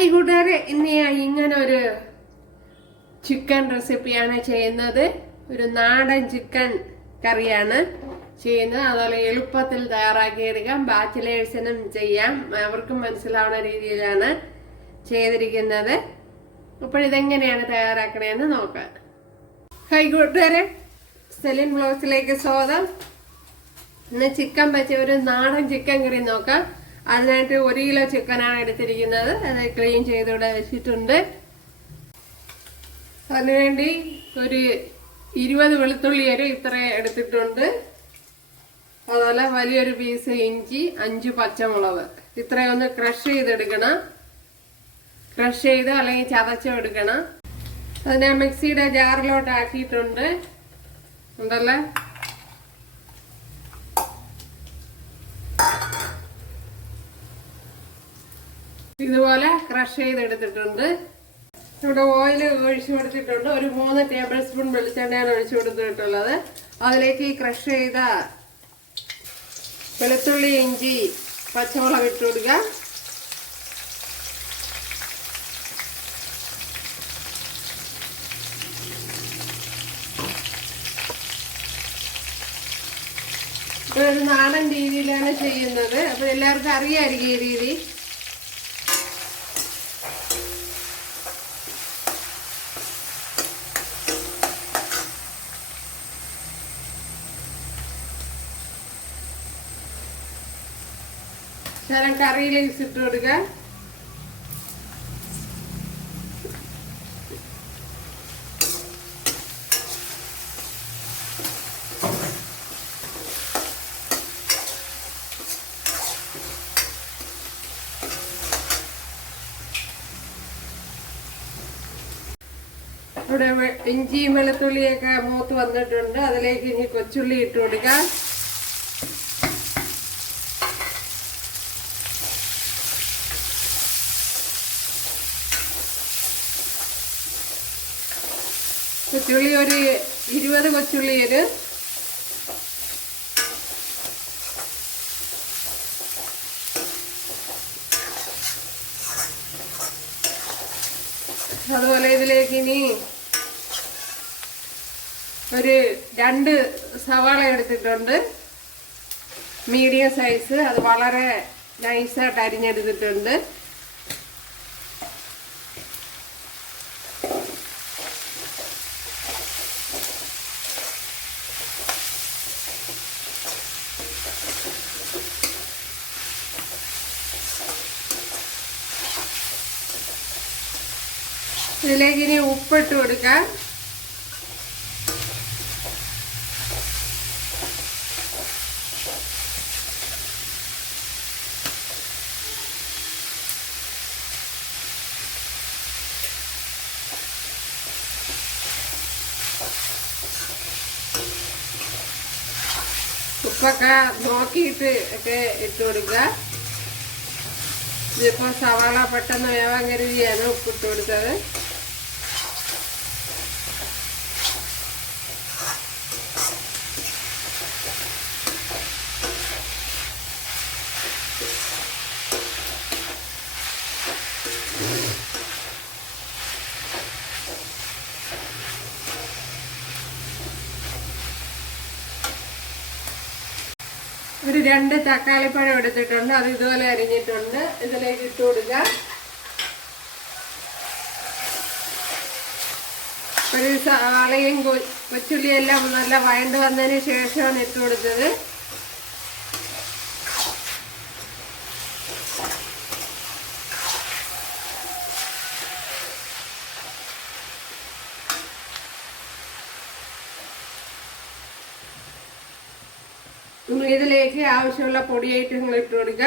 High കൂട്ടുകാരെ ഇന്ന് ഞാൻ ഇങ്ങനെ ഒരു ചിക്കൻ റെസിപ്പിയാണ് ചെയ്യുന്നത്. ഒരു നാടൻ ചിക്കൻ കറിയാണ് ചെയ്യുന്നത്. അതുപോലെ എളുപ്പത്തിൽ തയ്യാറാക്കിയെടുക്കാം. ബാച്ചിലേഴ്സിനും ചെയ്യാം. അവർക്കും മനസ്സിലാവുന്ന രീതിയിലാണ് ചെയ്തിരിക്കുന്നത്. അപ്പോൾ തയ്യാറാക്കണേന്ന് നോക്കാം. ഹൈ കൂട്ടുകാരെ. സെലിൻ ബ്ലോഗ്സിലേക്ക് സ്വാഗതം. ഇന്ന് ചിക്കൻ വെച്ച ഒരു നാടൻ ചിക്കൻ കറി നോക്കാം. അതിനായിട്ട് ഒരു കിലോ ചിക്കനാണ് എടുത്തിരിക്കുന്നത്. അത് ക്ലീൻ ചെയ്തിവിടെ വെച്ചിട്ടുണ്ട്. അതിനുവേണ്ടി ഒരു ഇരുപത് വെളുത്തുള്ളി വരെ ഇത്ര എടുത്തിട്ടുണ്ട്. അതുപോലെ വലിയൊരു പീസ് ഇഞ്ചി അഞ്ച് പച്ചമുളക്. ഇത്രയും ഒന്ന് ക്രഷ് ചെയ്തെടുക്കണം. ക്രഷ് ചെയ്ത് അല്ലെങ്കിൽ ചതച്ചോ എടുക്കണം. അത് ഞാൻ മിക്സിയുടെ ജാറിലോട്ട് ആക്കിയിട്ടുണ്ട് ഉണ്ടല്ലേ? ഇതുപോലെ ക്രഷ് ചെയ്തെടുത്തിട്ടുണ്ട്. ഇവിടെ ഓയിൽ ഒഴിച്ചു കൊടുത്തിട്ടുണ്ട്. ഒരു മൂന്ന് ടേബിൾ സ്പൂൺ വെളിച്ചെണ്ണയാണ് ഒഴിച്ചു കൊടുത്തിട്ടുള്ളത്. അതിലേക്ക് ഈ ക്രഷ് ചെയ്ത വെളുത്തുള്ളി ഇഞ്ചി പച്ചമുളക് ഇട്ട് കൊടുക്കുക. ഒരു നാടൻ രീതിയിലാണ് ചെയ്യുന്നത്. അപ്പോൾ എല്ലാവർക്കും അറിയാമായിരിക്കും ഈ രീതി. ശരം കറിയിലേക്ക് ഇട്ട് കൊടുക്കുക ഇവിടെ ഇഞ്ചി ഇഞ്ചിയും വെളുത്തുള്ളിയൊക്കെ മൂത്ത് വന്നിട്ടുണ്ട്. അതിലേക്ക് ഇനി കൊച്ചുള്ളി ഇട്ട് കൊടുക്കാം. കൊച്ചുള്ളി ഒരു ഇരുപത് കൊച്ചുള്ളി ഒരു അതുപോലെ ഇതിലേക്ക് ഇനി ഒരു രണ്ട് സവാള എടുത്തിട്ടുണ്ട്. മീഡിയം സൈസ് അത് വളരെ നൈസായിട്ട് അരിഞ്ഞെടുത്തിട്ടുണ്ട്. ഇതിലേക്ക് ഇനി ഉപ്പിട്ട് കൊടുക്കാം. ഉപ്പൊക്കെ നോക്കിയിട്ട് ഒക്കെ ഇട്ട് കൊടുക്കുക. ഇതിപ്പോ സവാള പെട്ടെന്ന് വേവാൻ കരുതിയാണ് ഉപ്പിട്ട് കൊടുത്തത്. ഒരു രണ്ട് തക്കാളിപ്പഴം എടുത്തിട്ടുണ്ട്. അത് ഇതുപോലെ അരിഞ്ഞിട്ടുണ്ട്. ഇതിലേക്ക് ഇട്ട് കൊടുക്കുക ഒരു സവാളയും കൊച്ചുള്ളിയെല്ലാം നല്ല വഴണ്ട് വന്നതിന് ശേഷമാണ് ഇട്ട് കൊടുത്തത്. ഇതിലേക്ക് ആവശ്യമുള്ള പൊടി ഐറ്റങ്ങൾ ഇട്ട് കൊടുക്കുക?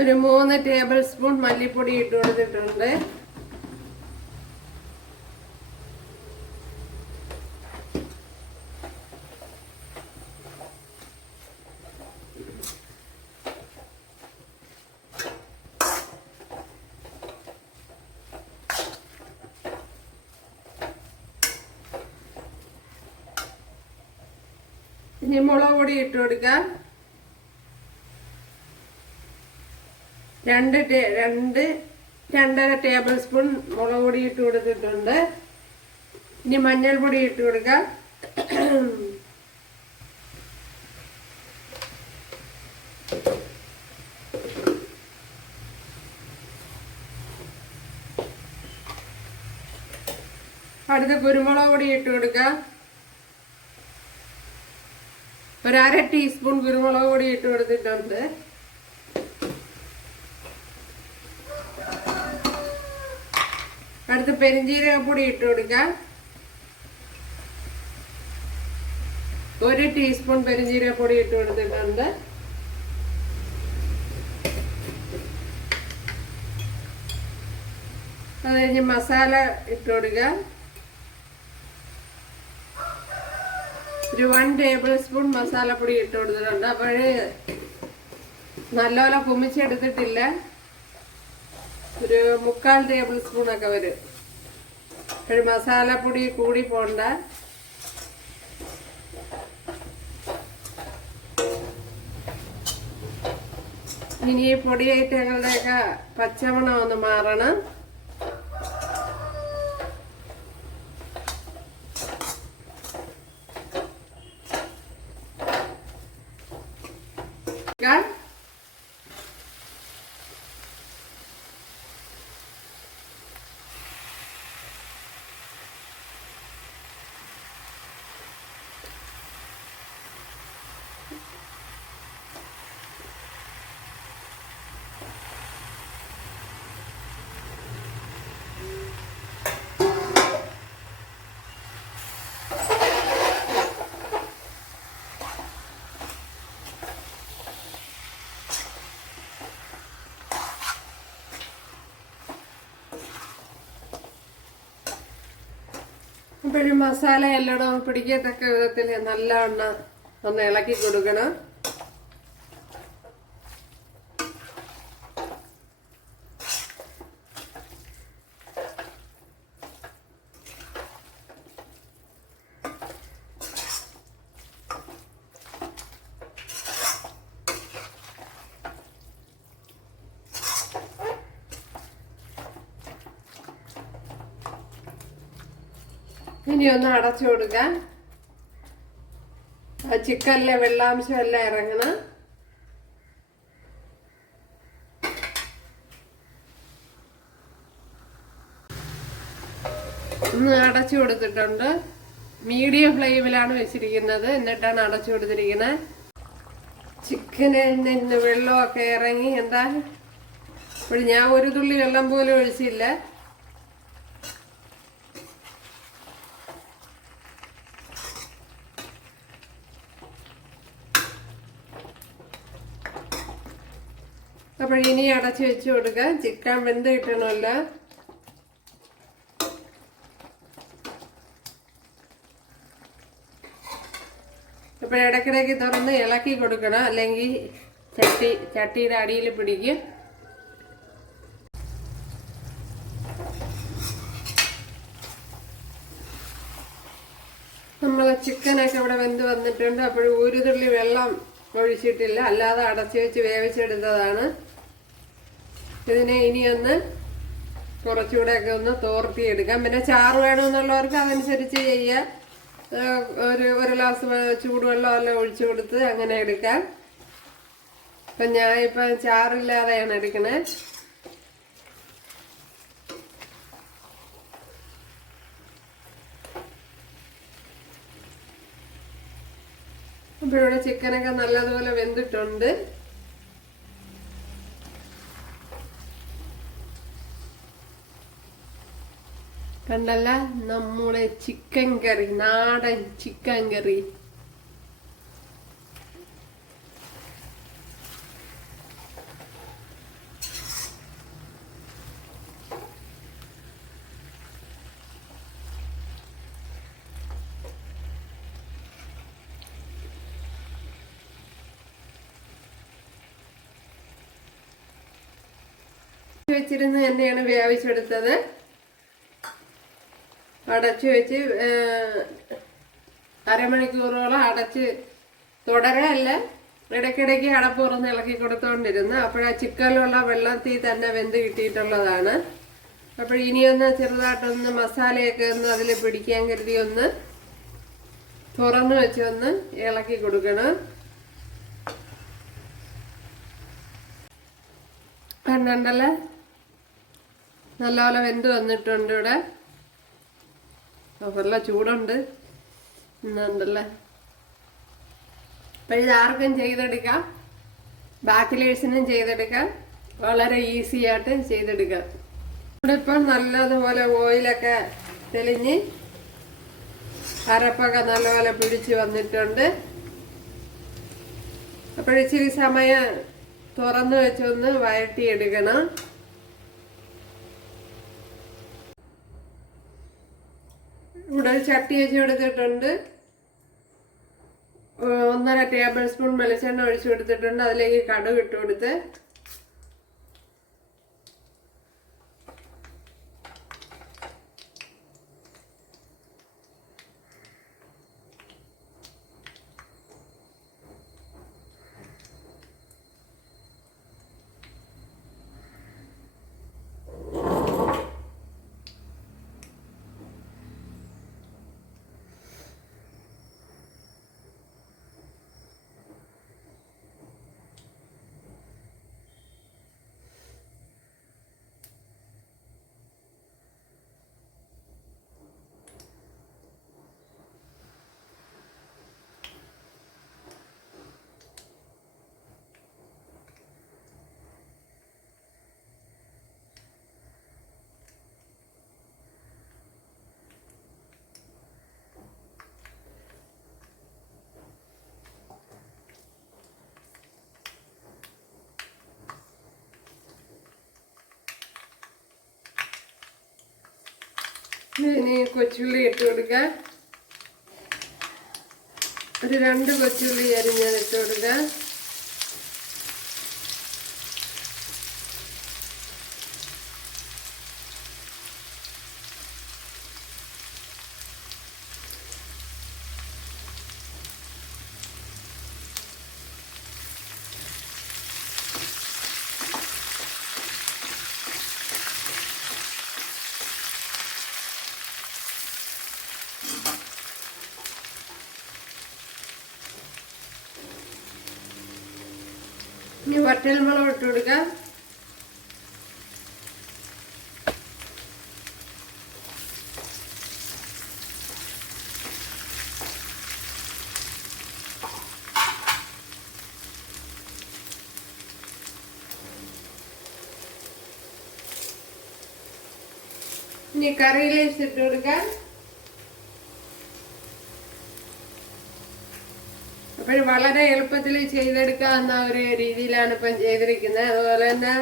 ഒരു മൂന്ന് ടേബിൾ സ്പൂൺ മല്ലിപ്പൊടി ഇട്ട് കൊടുത്തിട്ടുണ്ട്. ഇനി മുളക് പൊടി ഇട്ട് കൊടുക്കാം. രണ്ട് രണ്ട് രണ്ടര ടേബിൾ സ്പൂൺ മുളക് പൊടി ഇട്ട് കൊടുത്തിട്ടുണ്ട്. ഇനി മഞ്ഞൾപ്പൊടി ഇട്ട് കൊടുക്കാം. അടുത്ത കുരുമുളക് പൊടി ഇട്ട് കൊടുക്കാം. ഒരു അര ടീസ്പൂൺ കുരുമുളക് പൊടി ഇട്ട് കൊടുത്തിട്ടുണ്ട്. അടുത്ത് പെരിഞ്ജീരകപ്പൊടി ഇട്ട് കൊടുക്കാം. ഒരു ടീസ്പൂൺ പെരിഞ്ജീരകപ്പൊടി ഇട്ട് കൊടുത്തിട്ടുണ്ട്. അത് കഴിഞ്ഞ് മസാല ഇട്ട് കൊടുക്കുക ഒരു വൺ ടേബിൾ സ്പൂൺ മസാലപ്പൊടി ഇട്ട് കൊടുത്തിട്ടുണ്ട്. അപ്പോഴ് നല്ലപോലെ കുമിച്ചെടുത്തിട്ടില്ല. ഒരു മുക്കാൽ ടേബിൾ സ്പൂൺ ഒക്കെ വരും. ഒരു മസാലപ്പൊടി കൂടി പോണ്ട. ഇനി ഈ പൊടിയായിട്ട് ഞങ്ങളുടെയൊക്കെ പച്ചമണം ഒന്ന് മാറണം. അപ്പോഴും മസാല എല്ലാം പിടിക്കത്തക്ക വിധത്തിൽ നല്ലവണ്ണം ഒന്ന് ഇളക്കി കൊടുക്കണം. ഇനി ഒന്ന് അടച്ചു കൊടുക്കാം. ആ ചിക്കനിലെ വെള്ളാംശം എല്ലാം ഇറങ്ങണം. ഒന്ന് അടച്ചു കൊടുത്തിട്ടുണ്ട്. മീഡിയം ഫ്ലെയിമിലാണ് വെച്ചിരിക്കുന്നത്. എന്നിട്ടാണ് അടച്ചു കൊടുത്തിരിക്കുന്നത് ചിക്കനിൽ നിന്ന് വെള്ളമൊക്കെ ഇറങ്ങി. എന്താ? ഇപ്പോൾ ഞാൻ ഒരു തുള്ളി വെള്ളം പോലും ഒഴിച്ചില്ല. അപ്പോൾ ഇനി അടച്ചു വെച്ച് കൊടുക്കുക ചിക്കൻ വെന്ത് കിട്ടണമല്ല. അപ്പോൾ ഇടയ്ക്കിടയ്ക്ക് തുറന്ന് ഇളക്കി കൊടുക്കണം. അല്ലെങ്കിൽ ചട്ടി ചട്ടിയുടെ അടിയിൽ പിടിക്കും. നമ്മളെ ചിക്കനൊക്കെ ഇവിടെ വെന്ത് വന്നിട്ടുണ്ട്. അപ്പോഴും ഒരു തുള്ളി വെള്ളം ഒഴിച്ചിട്ടില്ല. അല്ലാതെ അടച്ചു വെച്ച് വേവിച്ചെടുത്തതാണ്. ഇതിനെ ഇനി ഒന്ന് കുറച്ചുകൂടെ ഒക്കെ ഒന്ന് തോർത്തി എടുക്കാം പിന്നെ ചാറ് വേണമെന്നുള്ളവർക്ക് അതനുസരിച്ച് ചെയ്യാം. ഏഹ് ഒരു ഒരു ഗ്ലാസ് ചൂടുവെള്ളം എല്ലാം ഒഴിച്ചു കൊടുത്ത് അങ്ങനെ എടുക്കാം. ഇപ്പം ഞാൻ ഇപ്പം ചാറില്ലാതെയാണ് എടുക്കണേ. അപ്പോൾ ഇവിടെ ചിക്കനൊക്കെ നല്ലതുപോലെ വെന്തിട്ടുണ്ട്. കണ്ടല്ല? നമ്മുടെ ചിക്കൻ കറി നാടൻ ചിക്കൻ കറി വെച്ചിരുന്ന് തന്നെയാണ് വേവിച്ചെടുത്തത്. അടച്ചു വെച്ച് അരമണിക്കൂറോളം അടച്ച് തുടരല്ല ഇടയ്ക്കിടയ്ക്ക് അടപ്പുറന്ന് ഇളക്കി കൊടുത്തോണ്ടിരുന്നു അപ്പോഴാ ചിക്കനിലുള്ള വെള്ളത്തിൽ തന്നെ വെന്ത് കിട്ടിയിട്ടുള്ളതാണ്. അപ്പോൾ ഇനിയൊന്ന് ചെറുതായിട്ടൊന്ന് മസാലയൊക്കെ ഒന്ന് അതിൽ പിടിക്കാൻ കരുതി ഒന്ന് തുറന്ന് വെച്ച് ഒന്ന് ഇളക്കി കൊടുക്കണം. കണ്ടല്ലേ? നല്ലപോലെ വെന്ത് വന്നിട്ടുണ്ട് ഇവിടെ. നല്ല ചൂടുണ്ട്. ഇന്നുണ്ടല്ലേ അപ്പം ഇതാർക്കും ചെയ്തെടുക്കാം. ബാച്ചിലേഴ്സിനും ചെയ്തെടുക്കാം. വളരെ ഈസി ആയിട്ട് ചെയ്തെടുക്കാം. ഇവിടെ ഇപ്പം നല്ലതുപോലെ ഓയിലൊക്കെ തെളിഞ്ഞ് അരപ്പൊക്കെ നല്ലപോലെ പിടിച്ച് വന്നിട്ടുണ്ട്. അപ്പോഴിച്ചിരി സമയം തുറന്നു വെച്ചൊന്ന് വഴട്ടിയെടുക്കണം ഇവിടെ ചട്ടി വെച്ച് കൊടുത്തിട്ടുണ്ട്. ഒന്നര ടേബിൾ സ്പൂൺ വെളിച്ചെണ്ണ ഒഴിച്ചു കൊടുത്തിട്ടുണ്ട്. അതിലേക്ക് കടുക് ഇട്ട് കൊടുത്ത് ഇനി കൊച്ചുള്ളി ഇട്ട് കൊടുക്കാം. ഒരു രണ്ട് കൊച്ചുള്ളി അരിഞ്ഞത് ഇട്ട് കൊടുക്കാം. ഇനി വറ്റൽമുളക് ഇട്ട് കൊടുക്കാം. ഇനി കറിയിലേക്ക് ഇട്ട് കൊടുക്കാം. അപ്പോൾ വളരെ എളുപ്പത്തിൽ ചെയ്തെടുക്കാവുന്ന ഒരു രീതിയിലാണ് ഇപ്പം ചെയ്തിരിക്കുന്നത്. അതുപോലെ തന്നെ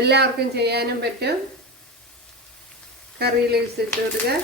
എല്ലാവർക്കും ചെയ്യാനും പറ്റും. കറിയിൽ ഇട്ട് കൊടുക്കുക.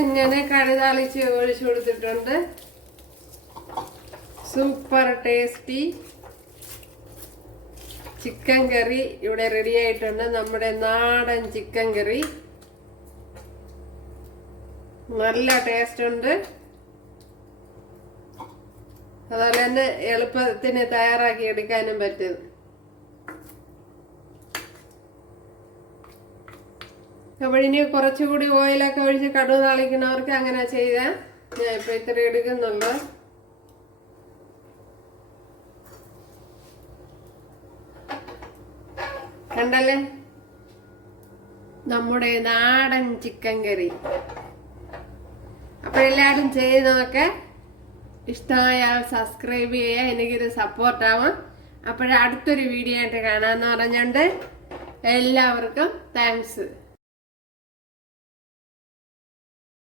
ഇങ്ങനെ കറി താളിച്ച് ഒഴിച്ചു കൊടുത്തിട്ടുണ്ട്. സൂപ്പർ ടേസ്റ്റി ചിക്കൻ കറി ഇവിടെ റെഡി ആയിട്ടുണ്ട്. നമ്മുടെ നാടൻ ചിക്കൻ കറി നല്ല ടേസ്റ്റ് ഉണ്ട്. അതുപോലെ തന്നെ എളുപ്പത്തിന് തയ്യാറാക്കി എടുക്കാനും പറ്റും. ഇനി കുറച്ചുകൂടി ഓയിലൊക്കെ ഒഴിച്ച് കടു താളിക്കുന്നവർക്ക് അങ്ങനെ ചെയ്താൽ ഞാൻ ഇപ്പൊ ഇത്ര എടുക്കുന്നുള്ളൂ കണ്ടല്ലേ? നമ്മുടെ നാടൻ ചിക്കൻ കറി. അപ്പൊ എല്ലാവരും ചെയ്യുന്നതൊക്കെ ഇഷ്ടമായാൽ സബ്സ്ക്രൈബ് ചെയ്യുക എനിക്കിത് സപ്പോർട്ടാവും അപ്പോഴടുത്തൊരു വീഡിയോ ആയിട്ട് കാണാമെന്ന് പറഞ്ഞുകൊണ്ട് എല്ലാവർക്കും താങ്ക്സ്